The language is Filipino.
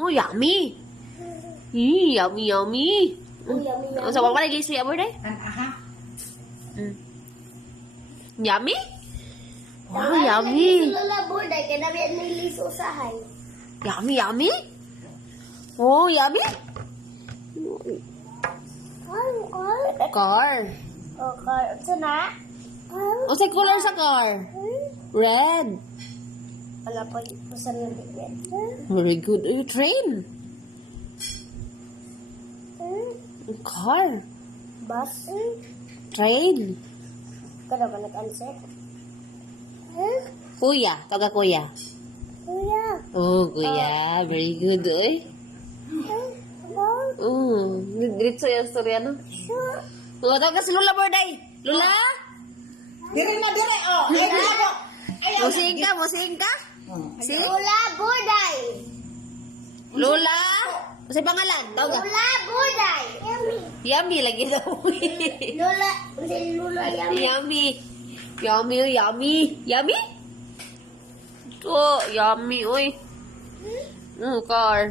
Oh, yummy. Yummy, yummy. Ang sa wala lagi siya birthday? Yummy? Wow, yummy. Lola birthday kaya namin niliso usahay. Yummy, yummy. Oh, yummy. Car. Okay, ito na. O sa color sa car? Red. Wala pa sa nabigyan. Very good. Train. Car. Bus. Train. Kada ka nag-answer? Kuya. Taga kuya. Kuya. Oh, kuya. Very good, oy. Diretso yung story, ano? Sure. Oh, taga si Lola birthday. Lola? Dire na dire oh. Musing ka, musing ka? Si Lola birthday. Lola? Kasi pangalan, tawag ka? Lola birthday. Yummy lagi daw. Lola, si Lola yummy. Yummy. Yummy, yummy. Yummy? Oh, yummy, oy. Car.